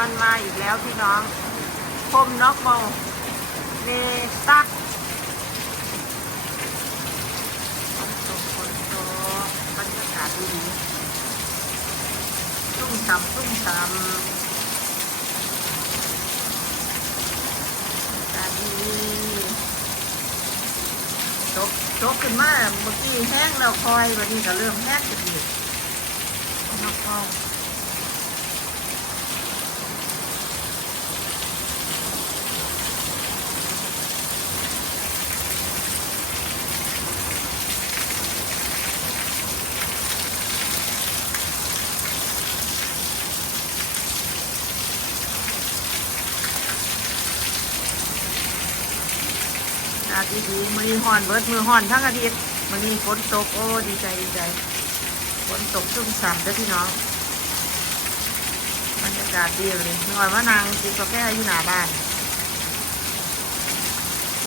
มันมาอีกแล้วพี่น้องคมน็อกเบาเนตักฝนตกฝนตกบรรยากาศดีตุ้มต่ำตุ้มต่ำอากาดีตกตกขึ้นมาเมื่อกี้แห้งแล้วคอยวันนี้ก็เริ่มแห้งอีกนอกห้อง อาทิตย์ดีมือนี้ห่อนเบิดมือห่อนทั้งอาทิตย์มือนี้ฝนตกโอ้ดีใจดีใจฝนตกชุ่มฉ่ำเด้อพี่น้องบรรยากาศดีเลยนอนว่านางกินกาแฟอยู่หน้าบ้าน